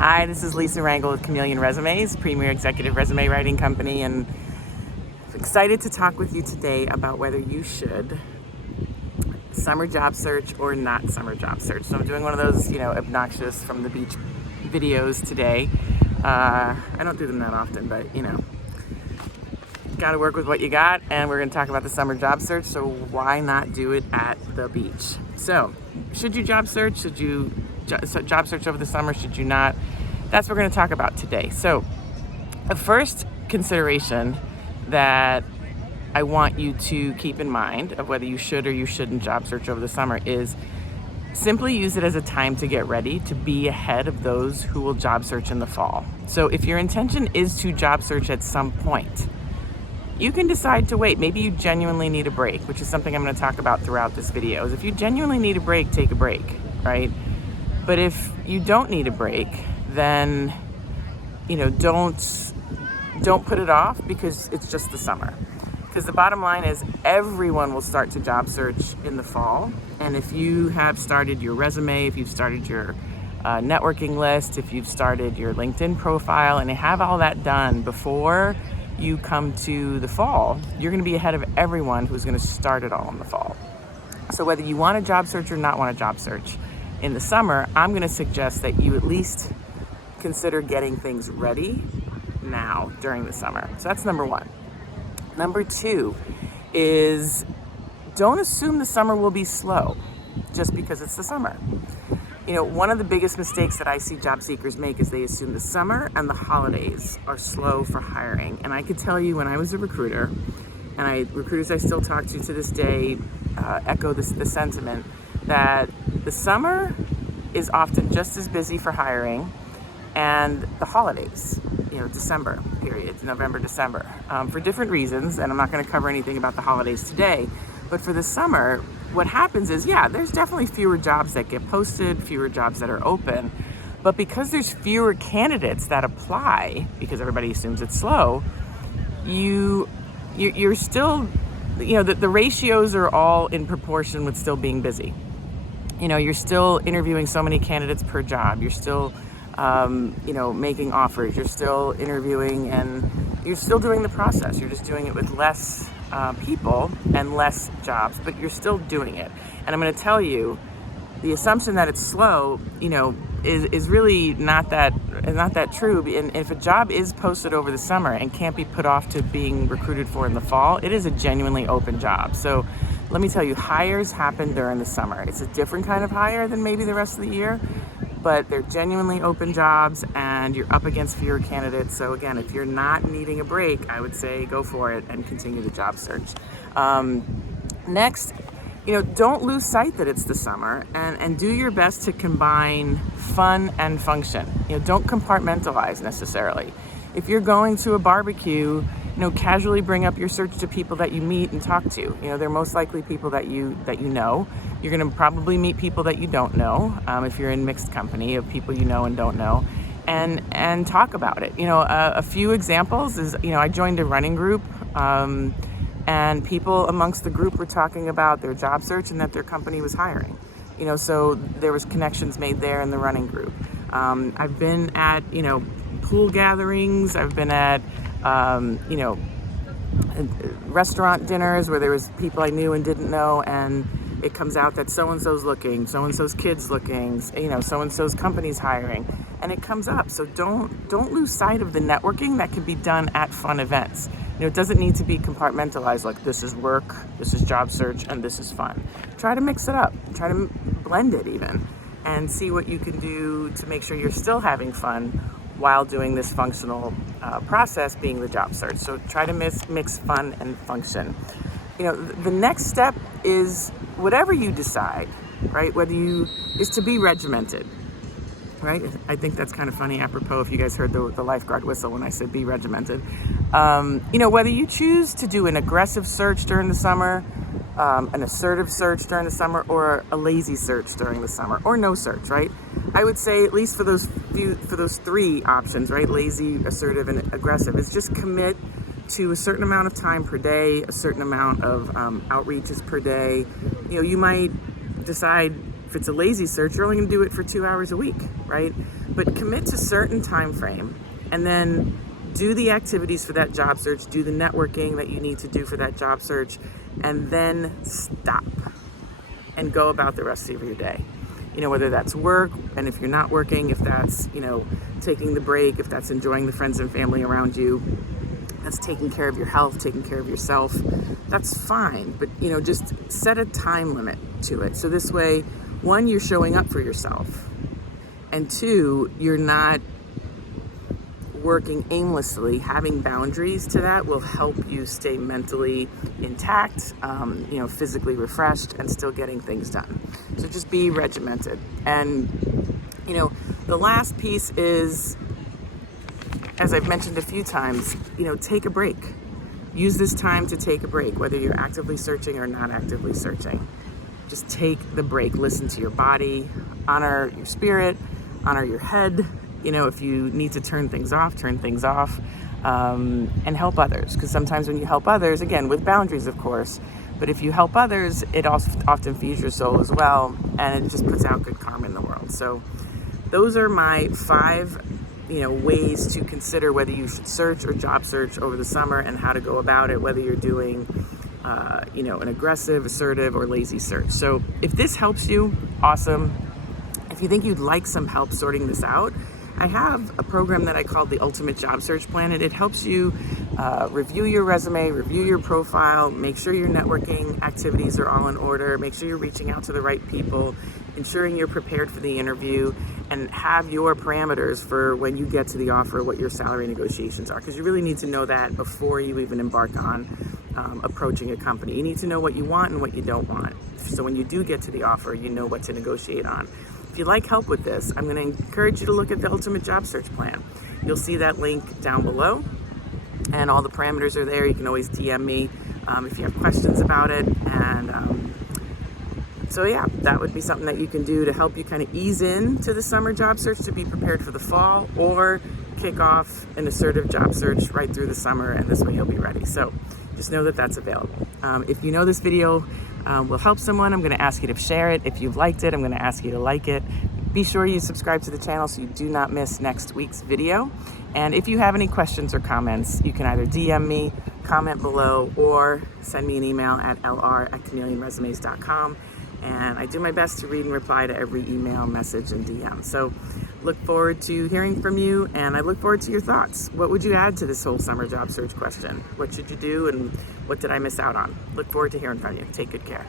Hi, this is Lisa Rangel with Chameleon Resumes, premier executive resume writing company, and excited to talk with you today about whether you should summer job search or not summer job search. So I'm doing one of those, obnoxious from the beach videos today. I don't do them that often, but got to work with what you got, and we're going to talk about the summer job search. So why not do it at the beach? So should you job search? Should you job search over the summer? Should you not? That's what we're going to talk about today. So the first consideration that I want you to keep in mind of whether you should or you shouldn't job search over the summer is simply use it as a time to get ready to be ahead of those who will job search in the fall. So if your intention is to job search at some point, you can decide to wait. Maybe you genuinely need a break, which is something I'm going to talk about throughout this video. If you genuinely need a break, take a break, right? But if you don't need a break, then don't put it off because it's just the summer. Because the bottom line is everyone will start to job search in the fall. And if you have started your resume, if you've started your networking list, if you've started your LinkedIn profile and you have all that done before you come to the fall, you're going to be ahead of everyone who's going to start it all in the fall. So whether you want a job search or not want a job search in the summer, I'm going to suggest that you at least consider getting things ready now during the summer. So that's number one. Number two is don't assume the summer will be slow just because it's the summer. One of the biggest mistakes that I see job seekers make is they assume the summer and the holidays are slow for hiring. And I could tell you when I was a recruiter, and recruiters I still talk to this day echo the sentiment that the summer is often just as busy for hiring and the holidays, December period, November, December, for different reasons. And I'm not going to cover anything about the holidays today, but for the summer, what happens is, there's definitely fewer jobs that get posted, fewer jobs that are open, but because there's fewer candidates that apply, because everybody assumes it's slow, you're still, the ratios are all in proportion with still being busy. You're still interviewing so many candidates per job. You're still, making offers. You're still interviewing, and you're still doing the process. You're just doing it with less people and less jobs, but you're still doing it. And I'm going to tell you, the assumption that it's slow, is really not that true. And if a job is posted over the summer and can't be put off to being recruited for in the fall, it is a genuinely open job. So let me tell you, hires happen during the summer. It's a different kind of hire than maybe the rest of the year, but they're genuinely open jobs and you're up against fewer candidates. So again, if you're not needing a break, I would say go for it and continue the job search. Next, don't lose sight that it's the summer and do your best to combine fun and function. Don't compartmentalize necessarily. If you're going to a barbecue, casually bring up your search to people that you meet and talk to. They're most likely people that you know. You're going to probably meet people that you don't know if you're in mixed company of people you know and don't know, and talk about it. A few examples is, I joined a running group, and people amongst the group were talking about their job search and that their company was hiring. So there was connections made there in the running group. I've been at, pool gatherings. I've been at, restaurant dinners where there was people I knew and didn't know, and it comes out that so-and-so's looking, so-and-so's kid's looking, so-and-so's company's hiring, and it comes up. So don't lose sight of the networking that can be done at fun events. It doesn't need to be compartmentalized like this is work, this is job search, and this is fun. Try to mix it up, try to blend it even, and see what you can do to make sure you're still having fun while doing this functional process being the job search. So try to mix fun and function. The next step is whatever you decide, right? Is to be regimented, right? I think that's kind of funny, apropos if you guys heard the lifeguard whistle when I said be regimented. Whether you choose to do an aggressive search during the summer, an assertive search during the summer, or a lazy search during the summer, or no search, right? I would say at least for those three options, right? Lazy, assertive, and aggressive, is just commit to a certain amount of time per day, a certain amount of outreaches per day. You might decide if it's a lazy search, you're only going to do it for 2 hours a week, right? but commit to certain time frame, and then do the activities for that job search, do the networking that you need to do for that job search, and then stop and go about the rest of your day. Whether that's work, and if you're not working, if that's, taking the break, if that's enjoying the friends and family around you, that's taking care of your health, taking care of yourself, that's fine. But, just set a time limit to it. So this way, one, you're showing up for yourself. And two, you're not working aimlessly. Having boundaries to that will help you stay mentally intact, physically refreshed, and still getting things done. So just be regimented. And, the last piece is, as I've mentioned a few times, take a break. Use this time to take a break, whether you're actively searching or not actively searching. Just take the break. Listen to your body, honor your spirit, honor your head. If you need to turn things off, and help others. Because sometimes when you help others, again, with boundaries, of course, but if you help others, it also often feeds your soul as well, and it just puts out good karma in the world. So those are my 5, ways to consider whether you should search or job search over the summer, and how to go about it, whether you're doing, an aggressive, assertive, or lazy search. So if this helps you, awesome. If you think you'd like some help sorting this out, I have a program that I call the Ultimate Job Search Plan, and it helps you review your resume, review your profile, make sure your networking activities are all in order, make sure you're reaching out to the right people, ensuring you're prepared for the interview, and have your parameters for when you get to the offer, what your salary negotiations are, because you really need to know that before you even embark on approaching a company. You need to know what you want and what you don't want, so when you do get to the offer, you know what to negotiate on. If you'd like help with this, I'm going to encourage you to look at the Ultimate Job Search Plan. You'll see that link down below, and all the parameters are there. You can always DM me if you have questions about it. And so yeah, that would be something that you can do to help you kind of ease into the summer job search, to be prepared for the fall, or kick off an assertive job search right through the summer, and this way you'll be ready. So just know that that's available. If you know this video will help someone, I'm going to ask you to share it. If you've liked it, I'm going to ask you to like it. Be sure you subscribe to the channel so you do not miss next week's video. And if you have any questions or comments, you can either DM me, comment below, or send me an email at lr@chameleonresumes.com. And I do my best to read and reply to every email, message, and DM. So look forward to hearing from you, and I look forward to your thoughts. What would you add to this whole summer job search question? What should you do, and what did I miss out on? Look forward to hearing from you. Take good care.